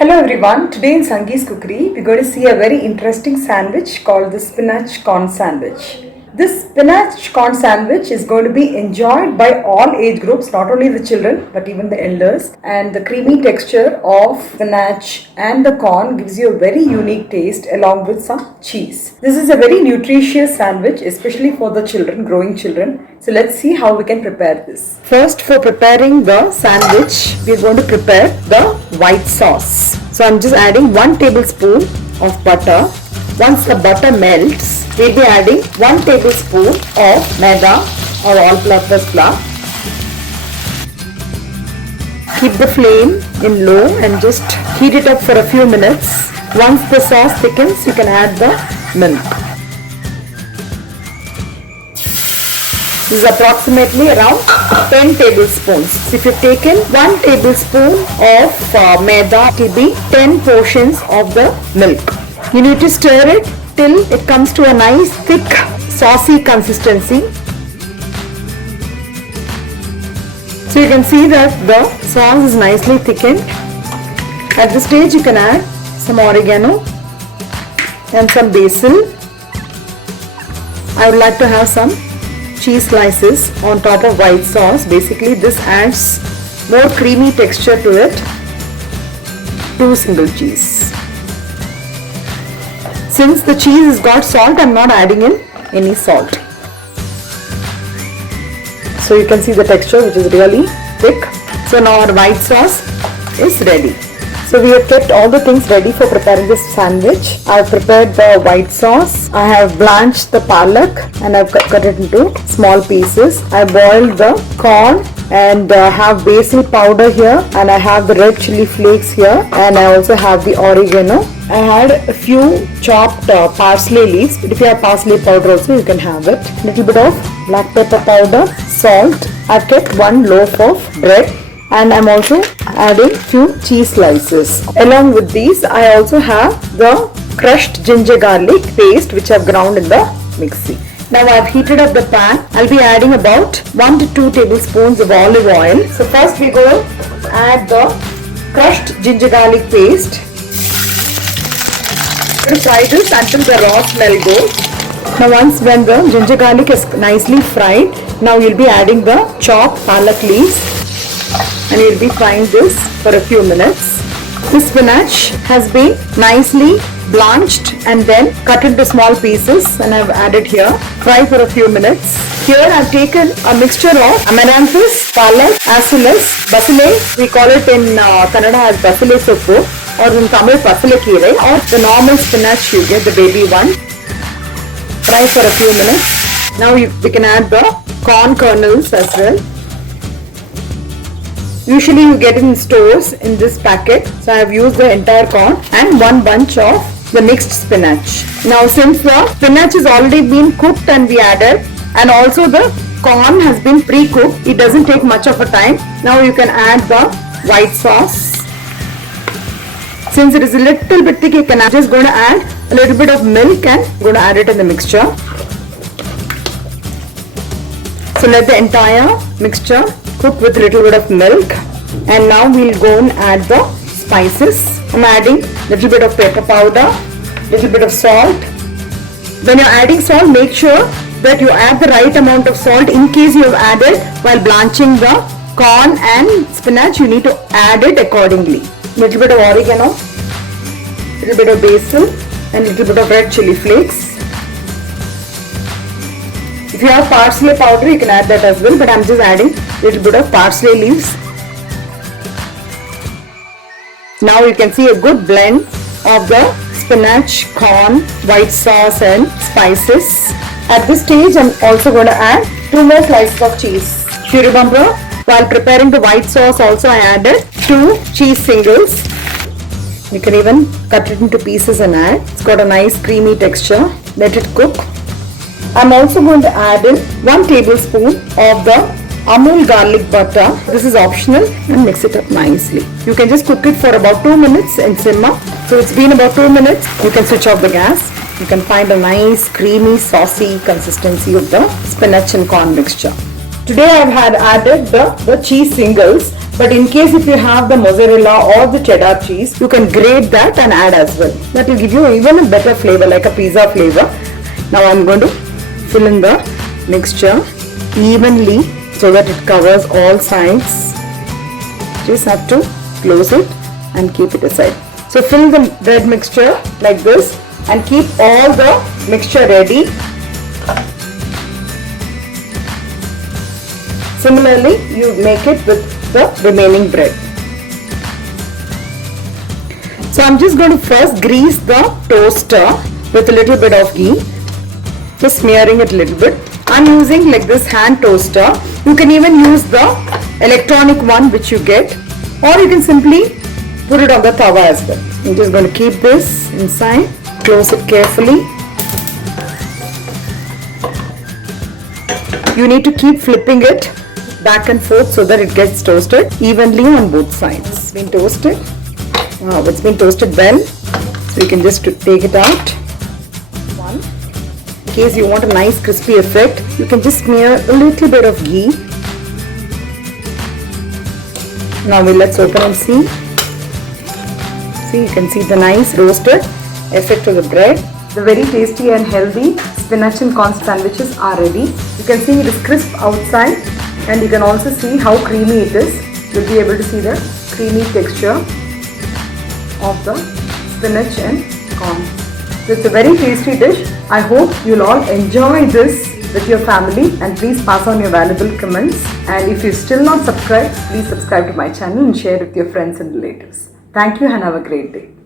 Hello everyone, today in Sangee's Cookery, we're going to see a very interesting sandwich called the spinach corn sandwich. This spinach corn sandwich is going to be enjoyed by all age groups, not only the children but even the elders. And the creamy texture of spinach and the corn gives you a very unique taste along with some cheese. This is a very nutritious sandwich, especially for the children, growing children. So let's see how we can prepare this. First, for preparing the sandwich, we are going to prepare the white sauce. So I'm just adding 1 tablespoon of butter. Once the butter melts, we'll be adding 1 tablespoon of maida or all-purpose flour. Keep the flame in low and just heat it up for a few minutes. Once the sauce thickens, you can add the milk. This is approximately around 10 tablespoons. So if you've taken 1 tablespoon of maida, it will be 10 portions of the milk. You need to stir it till it comes to a nice thick saucy consistency. So you can see that the sauce is nicely thickened. At this stage you can add some oregano and some basil. I would like to have some cheese slices on top of white sauce. Basically this adds more creamy texture to it. 2 single cheese. Since the cheese has got salt, I am not adding in any salt. So you can see the texture, which is really thick. So now our white sauce is ready. So we have kept all the things ready for preparing this sandwich. I have prepared the white sauce. I have blanched the palak and I have cut it into small pieces. I boiled the corn and have basil powder here, and I have the red chili flakes here, and I also have the oregano. I had a few chopped parsley leaves, but if you have parsley powder also you can have it. Little bit of black pepper powder, salt. I've kept 1 loaf of bread, and I'm also adding few cheese slices. Along with these, I also have the crushed ginger garlic paste which I've ground in the mixie. Now I've heated up the pan. I'll be adding about 1 to 2 tablespoons of olive oil. So first we go add the crushed ginger garlic paste. We're going to fry this until the raw smell goes. Now when the ginger garlic is nicely fried, now you'll be adding the chopped palak leaves and you'll be frying this for a few minutes. The spinach has been nicely blanched and then cut into small pieces, and I've added here. Fry for a few minutes. Here I've taken a mixture of amaranthus, palak as well as basile. We call it in Kannada as basile soppu, or in Tamil basile keerai, or the normal spinach you get, the baby one. Fry for a few minutes. Now we can add the corn kernels as well. Usually you get it in stores in this packet, so I have used the entire corn and 1 bunch of the mixed spinach. Now since the spinach has already been cooked and we added, and also the corn has been pre-cooked, it doesn't take much of a time. Now you can add the white sauce. Since it is a little bit thick, I'm just going to add a little bit of milk and going to add it in the mixture. So let the entire mixture cook with a little bit of milk, and now we'll go and add the spices. I'm adding little bit of pepper powder, little bit of salt. When you're adding salt, make sure that you add the right amount of salt. In case you have added while blanching the corn and spinach, you need to add it accordingly. Little bit of oregano, little bit of basil, and little bit of red chili flakes. If you have parsley powder, you can add that as well, but I'm just adding little bit of parsley leaves. Now you can see a good blend of the spinach, corn, white sauce and spices. At this stage, I'm also going to add 2 more slices of cheese. If you remember, while preparing the white sauce also I added 2 cheese singles. You can even cut it into pieces and add. It's got a nice creamy texture. Let it cook. I'm also going to add in 1 tablespoon of the Amul garlic butter. This is optional, and mix it up nicely. You can just cook it for about 2 minutes in simmer. So it's been about 2 minutes. You can switch off the gas. You can find a nice creamy saucy consistency of the spinach and corn mixture. Today I have added the cheese singles. But in case if you have the mozzarella or the cheddar cheese, you can grate that and add as well. That will give you even a better flavor, like a pizza flavor. Now I'm going to fill in the mixture evenly so that it covers all sides. Just have to close it and keep it aside. So fill the bread mixture like this and keep all the mixture ready. Similarly, you make it with the remaining bread. So I'm just going to first grease the toaster with a little bit of ghee. Just smearing it a little bit. I'm using like this hand toaster. You can even use the electronic one which you get, or you can simply put it on the tawa as well. I'm just going to keep this inside. Close it carefully. You need to keep flipping it back and forth so that it gets toasted evenly on both sides. It's been toasted. Wow, it's been toasted well. So you can just take it out. In case you want a nice crispy effect, you can just smear a little bit of ghee. Now let's open and see. See, you can see the nice roasted effect of the bread. The very tasty and healthy spinach and corn sandwiches are ready. You can see it is crisp outside and you can also see how creamy it is. You'll be able to see the creamy texture of the spinach and corn. So it's a very tasty dish. I hope you'll all enjoy this with your family, and please pass on your valuable comments. And if you're still not subscribed, please subscribe to my channel and share it with your friends and relatives. Thank you and have a great day.